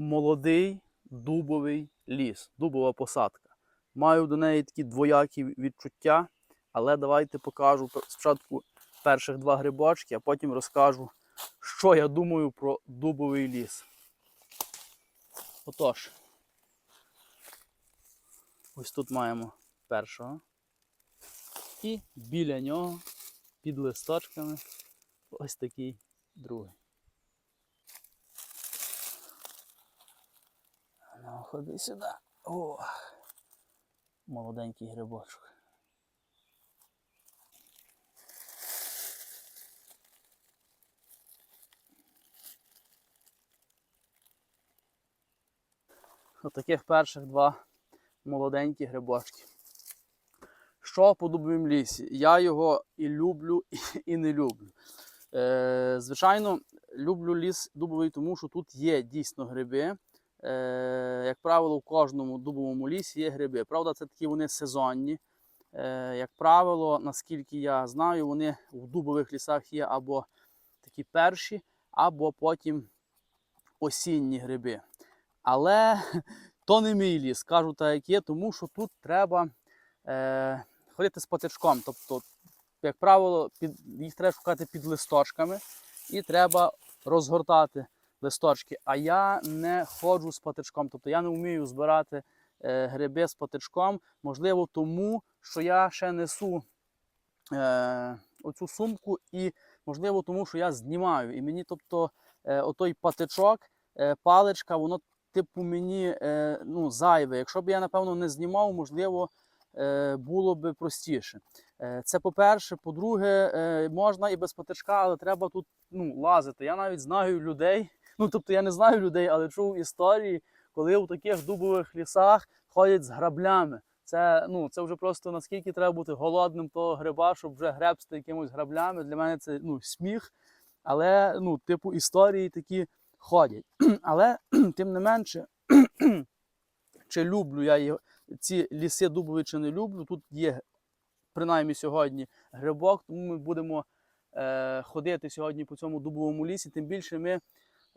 молодий дубовий ліс, дубова посадка. Маю до неї такі двоякі відчуття, але давайте покажу спочатку перших два грибочки, а потім розкажу, що я думаю про дубовий ліс. Отож, ось тут маємо першого. І біля нього під листочками ось такий другий. Ходи сюди. О, молоденький грибочок. Отаких перших два молоденькі грибочки. Що по дубовім лісі? Я його і люблю, і не люблю. Е, звичайно, люблю ліс дубовий, тому що тут є дійсно гриби. Е, як правило, в кожному дубовому лісі є гриби. Правда, це такі вони сезонні. Е, як правило, наскільки я знаю, вони в дубових лісах є або такі перші, або потім осінні гриби. Але то не мій ліс, кажу так, як є, тому що тут треба е, ходити з патичком. Тобто, як правило, під, їх треба шукати під листочками і треба розгортати листочки. А я не ходжу з патичком, тобто я не вмію збирати е, гриби з патичком. Можливо, тому що я ще несу е, оцю сумку, і можливо, тому що я знімаю. І мені, тобто, е, отой патичок, е, паличка, воно типу мені е, ну, зайве. Якщо б я, напевно, не знімав, можливо, е, було б простіше. Е, це по-перше. По-друге, е, можна і без патичка, але треба тут ну, лазити. Я навіть знаю людей. Ну, тобто я не знаю людей, але чув історії, коли у таких дубових лісах ходять з граблями. Це, ну, це вже просто наскільки треба бути голодним того гриба, щоб вже гребсти якимось граблями. Для мене це ну, сміх. Але, ну, типу, історії такі ходять. Але тим не менше, чи люблю я його- ці ліси дубові, чи не люблю. Тут є принаймні сьогодні грибок, тому ми будемо е, ходити сьогодні по цьому дубовому лісі. Тим більше ми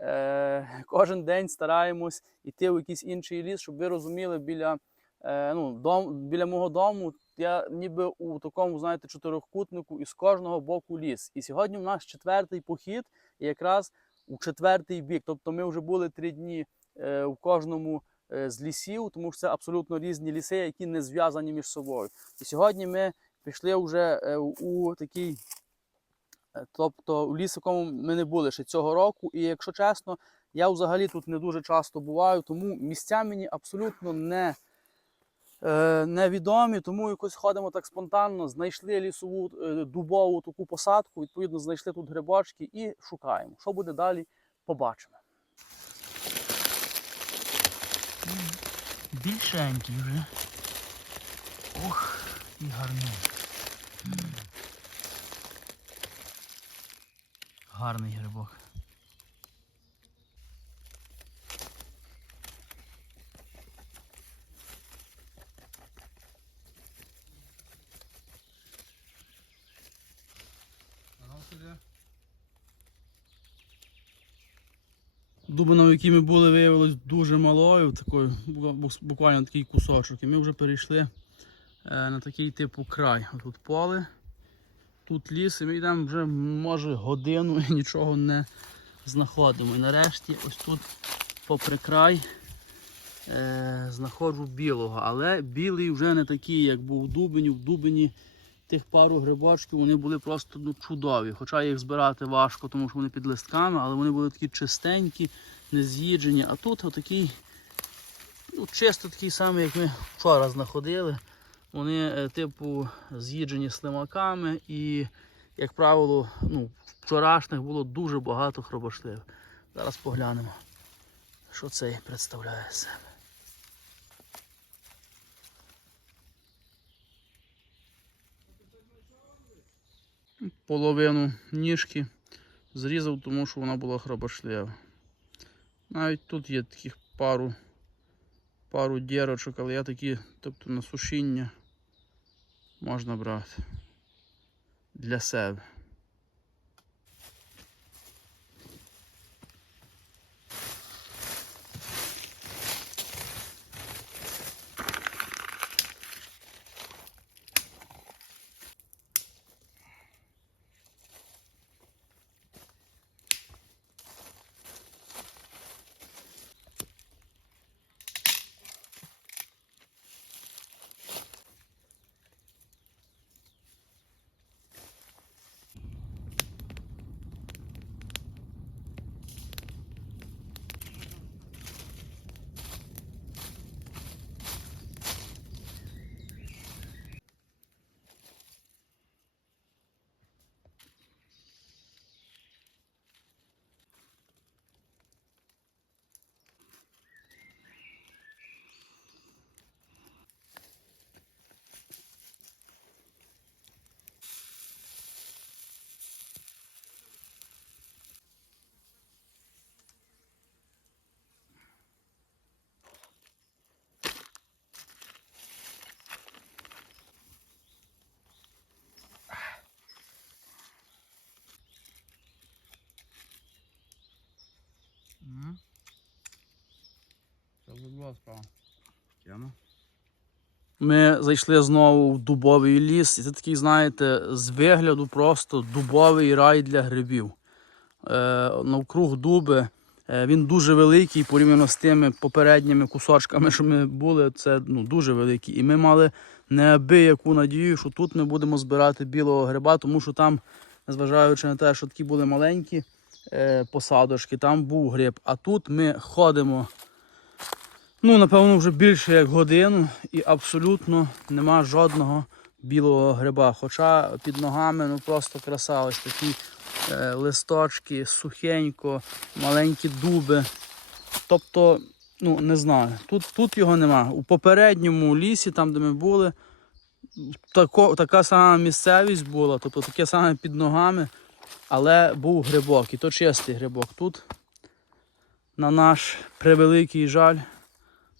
е, кожен день стараємось йти в якийсь інший ліс, щоб ви розуміли, біля, е, ну, дом, біля мого дому я ніби у такому, знаєте, чотирьохкутнику і з кожного боку ліс. І сьогодні у нас четвертий похід, і якраз у четвертий бік. Тобто ми вже були три дні е, в кожному е, з лісів, тому що це абсолютно різні ліси, які не зв'язані між собою. І сьогодні ми пішли вже е, у такий, тобто у ліс, в якому ми не були ще цього року. І якщо чесно, я взагалі тут не дуже часто буваю, тому місця мені абсолютно не. е, Невідомі, тому якось ходимо так спонтанно, знайшли лісову е, дубову таку посадку, відповідно, знайшли тут грибочки і шукаємо. Що буде далі, побачимо. Більшенький вже. Ох, і гарний. Гарний грибок. Дубина, в якій ми були, виявилось дуже малою, такою, буквально такий кусочок. І ми вже перейшли е, на такий типу край. Тут поле, тут ліс, і ми йдемо вже може годину і нічого не знаходимо. І нарешті ось тут попри край е, знаходжу білого. Але білий вже не такий, як був в Дубині. В Дубині тих пару грибочків вони були просто ну, чудові. Хоча їх збирати важко, тому що вони під листками, але вони були такі чистенькі, не з'їджені. А тут отакий, ну, чисто такий самий, як ми вчора знаходили. Вони, е, типу, з'їджені слимаками і, як правило, ну, вчорашніх було дуже багато хробошливих. Зараз поглянемо, що цей представляє себе. половину ніжки зрізав, тому що вона була храбошлива. Навіть тут є таких пару пару дірочок, але я такі, тобто на сушіння можна брати для себе. Ми зайшли знову в дубовий ліс, і це такий, знаєте, з вигляду просто дубовий рай для грибів. Е, навкруг дуби. Е, він дуже великий порівняно з тими попередніми кусочками, що ми були, це ну, дуже великий. І ми мали неабияку надію, що тут ми будемо збирати білого гриба, тому що там, незважаючи на те, що такі були маленькі посадочки, там був гриб. А тут ми ходимо. Ну, напевно, вже більше як годину і абсолютно нема жодного білого гриба. Хоча під ногами ну просто краса, ось такі е, листочки, сухенько, маленькі дуби. Тобто, ну не знаю, тут, тут його нема. У попередньому лісі, там де ми були, тако, така сама місцевість була, тобто таке саме під ногами, але був грибок, і то чистий грибок. Тут, на наш превеликий жаль,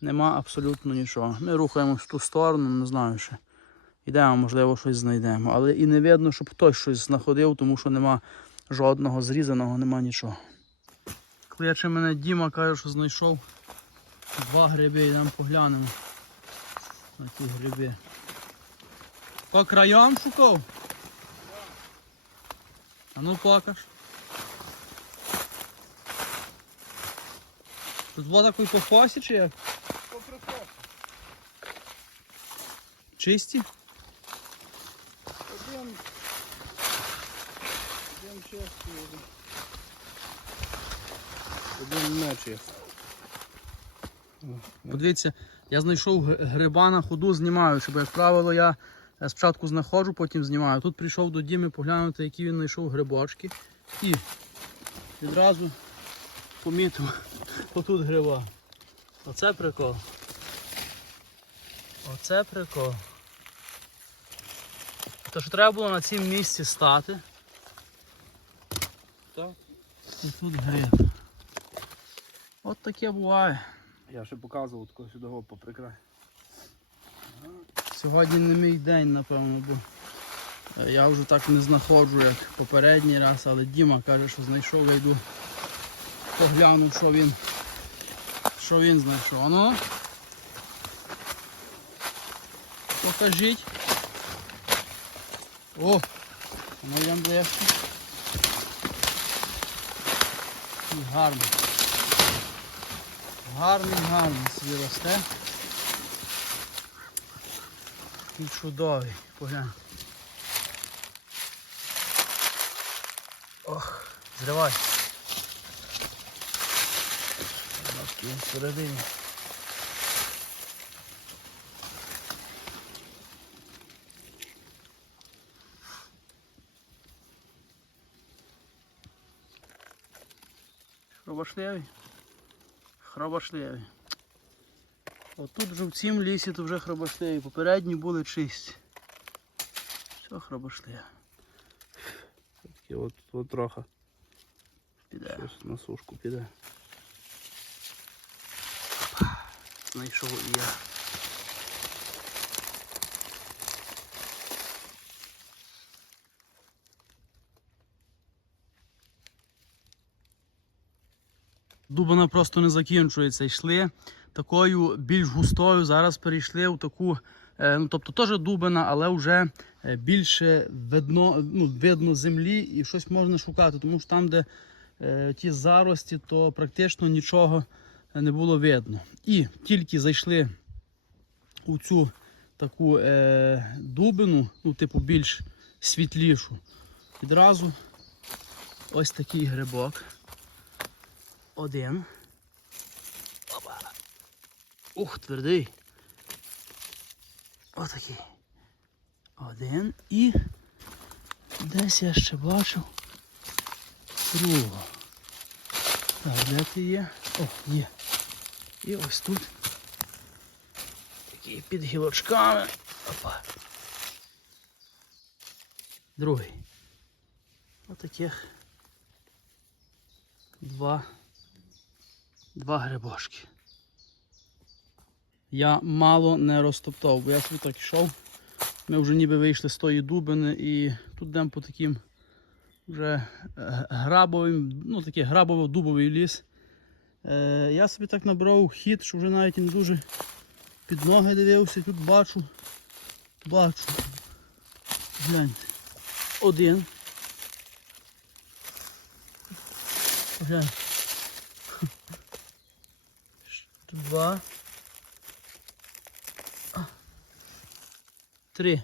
нема абсолютно нічого. Ми рухаємось в ту сторону, не знаю ще. Йдемо, можливо, щось знайдемо. Але і не видно, щоб хтось щось знаходив, тому що нема жодного зрізаного, нема нічого. Кличе мене Діма, каже, що знайшов два гриби, йдемо поглянемо на ті гриби. По краям шукав? А ну покаж. Тут була такий по фасі чи як? Попри то, Чисті? один, один чистий, один. Один не чистий. Подивіться, я знайшов гриба на ходу, знімаю, бо, як правило, я спочатку знаходжу, потім знімаю. Тут прийшов до Діми поглянути, які він знайшов грибочки. І відразу помітив отут гриба. Оце прикол. Оце прикол. То що треба було на цім місці стати. Так. І тут гриб. От таке буває. Я ще показував такого сюди го попри край. Сьогодні не мій день, напевно, бо е, я вже так не знаходжу, як попередній раз, але Діма каже, що знайшов, я йду погляну, що він, що він знайшов. Ну, покажіть. О, ну йдемо ближче. Гарно. Гарний, гарний собі росте. І чудовий, поглянь. Ох, зривай. Він всередині. Хробашливий. Хробашливий. Отут вже в цім лісі то вже хробашливі. Попередні були чисті. Все хробашливе. Таке от, от трохи. Піде. Щось на сушку піде. Знайшов і я. Дубина просто не закінчується. Йшли такою більш густою. Зараз перейшли в таку, е, ну тобто теж дубина, але вже е, більше видно, ну, видно землі і щось можна шукати, тому що там, де е, ті зарості, то практично нічого не було видно. І тільки зайшли у цю таку е, дубину, ну, типу, більш світлішу. Відразу ось такий грибок. Один. Ух, твердий. Отакий. Один і десь я ще бачив другого. Так, де ти є? О, є. І ось тут. Такий під гілочками. Опа. Другий. Отаких два. Два грибочки. Я мало не розтоптав, бо я тут так йшов. Ми вже ніби вийшли з тої дубини і тут йдемо по таким вже е, грабовим, ну такий грабово-дубовий ліс. Е, я собі так набрав хід, що вже навіть не дуже під ноги дивився. Тут бачу, бачу. Гляньте. Один. Глянь. Два. Три.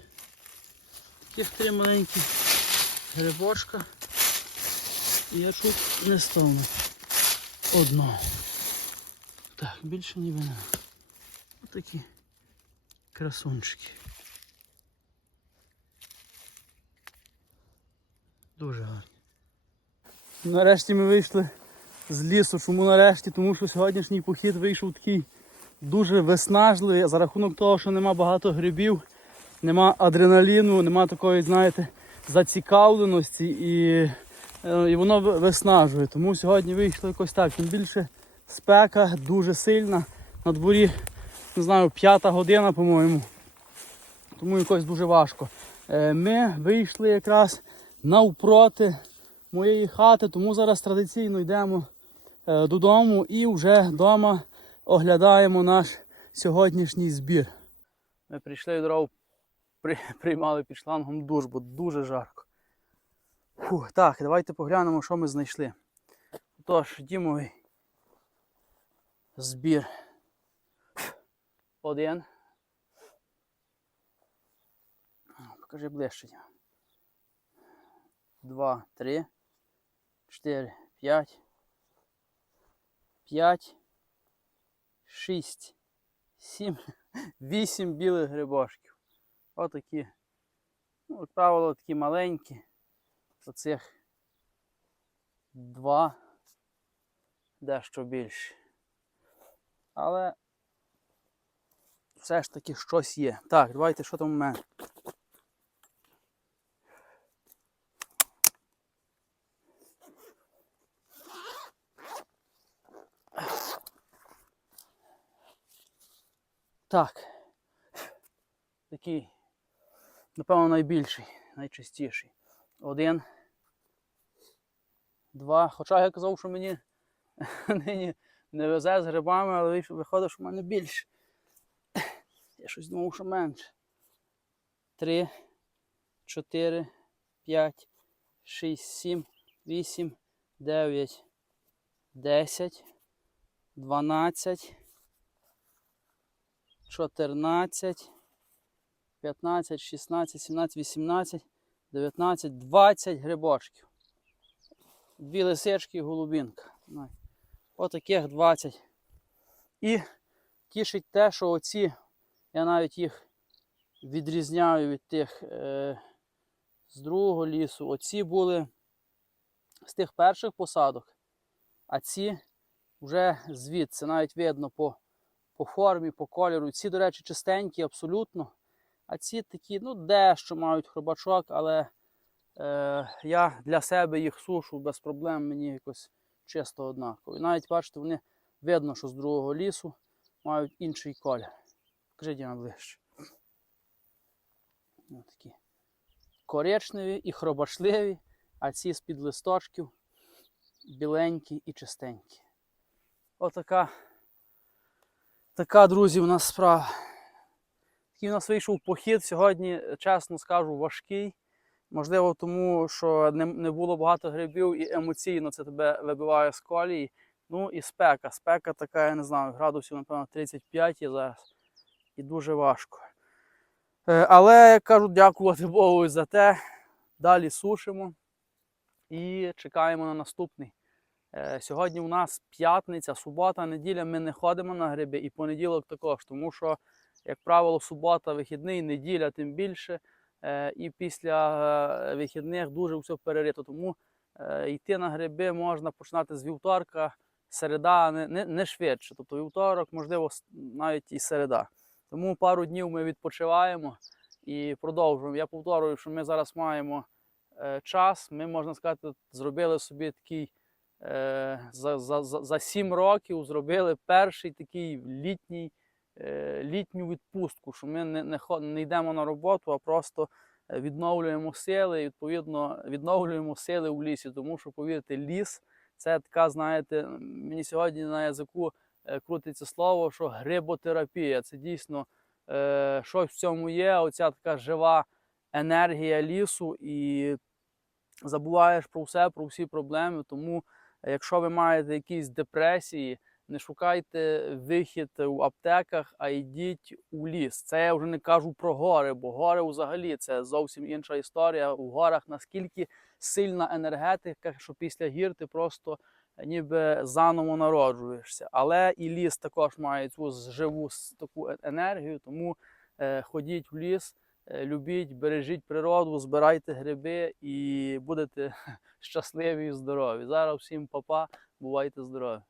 Таких три маленькі грибочка. І я тут не ставлю. Одного. Так, більше ніби не. Отакі красунчики. Дуже гарні. Нарешті ми вийшли з лісу. Чому нарешті? Тому що сьогоднішній похід вийшов такий дуже виснажливий за рахунок того, що нема багато грибів, нема адреналіну, нема такої, знаєте, зацікавленості і, е, і воно виснажує. Тому сьогодні вийшло якось так. Тим більше спека дуже сильна. На дворі, не знаю, п'ята година, по-моєму. Тому якось дуже важко. Е, Ми вийшли якраз навпроти моєї хати, тому зараз традиційно йдемо е, додому і вже вдома оглядаємо наш сьогоднішній збір. Ми прийшли при, приймали під шлангом душ, бо дуже жарко. Фух, так, давайте поглянемо, що ми знайшли. Тож, Дімовий збір. Один. Покажи ближче. Два, три, чотири, п'ять. П'ять. Шість. Сім. Вісім білих грибочків. Отакі. Ну, як правило, такі маленькі. Оцих два. Дещо більше. Але все ж таки щось є. Так, давайте, що там у мене. Так. Такий, напевно, найбільший, найчастіший. Один. Два. Хоча я казав, що мені нині не везе з грибами, але виходить, що в мене більше. Я щось думав, що менше. Три, чотири, п'ять, шість, сім, вісім, дев'ять, десять, дванадцять, чотирнадцять, п'ятнадцять, шістнадцять, сімнадцять, вісімнадцять, дев'ятнадцять, двадцять грибочків. Дві лисички і голубінка. Отаких 20. І тішить те, що оці, я навіть їх відрізняю від тих е, з другого лісу. Оці були з тих перших посадок, а ці вже звідси. Навіть видно по, по формі, по кольору. Ці, до речі, чистенькі абсолютно. А ці такі, ну, дещо мають хробачок, але е, я для себе їх сушу без проблем, мені якось чисто однаково. І навіть бачите, вони видно, що з другого лісу мають інший колір. Покажи Діма ближче. Ось такі коричневі і хробашливі, а ці з-під листочків біленькі і чистенькі. Отака, така, друзі, у нас справа. Такий у нас вийшов похід сьогодні, чесно скажу, важкий. Можливо, тому що не, було багато грибів і емоційно це тебе вибиває з колії. Ну і спека. Спека така, я не знаю, градусів, напевно, 35 є зараз. І дуже важко. Е, Але як кажуть, дякувати Богу за те. Далі сушимо і чекаємо на наступний. Е, Сьогодні у нас п'ятниця, субота, неділя. Ми не ходимо на гриби і понеділок також, тому що, як правило, субота, вихідний, неділя тим більше. Е, І після е, вихідних дуже все перерито. Тому е, йти на гриби можна починати з вівторка, середа, не, не, не швидше. Тобто вівторок, можливо, навіть і середа. Тому пару днів ми відпочиваємо і продовжуємо. Я повторюю, що ми зараз маємо час. Ми, можна сказати, зробили собі такий за, за, за, за 7 років зробили перший такий літній, літню відпустку, що ми не, не, не йдемо на роботу, а просто е, відновлюємо сили відповідно відновлюємо сили в лісі. Тому що, повірте, ліс Це така, знаєте, мені сьогодні на язику е, крутиться слово, що гриботерапія. Це дійсно е, щось в цьому є. Оця така жива енергія лісу, і забуваєш про все, про всі проблеми. Тому, е, якщо ви маєте якісь депресії, не шукайте вихід у аптеках, а йдіть у ліс. Це я вже не кажу про гори, бо гори взагалі це зовсім інша історія. У горах наскільки сильна енергетика, що після гір ти просто ніби заново народжуєшся. Але і ліс також має цю живу таку е- енергію, тому е, ходіть в ліс, е, любіть, бережіть природу, збирайте гриби і будете щасливі і здорові. Зараз всім па-па, бувайте здорові.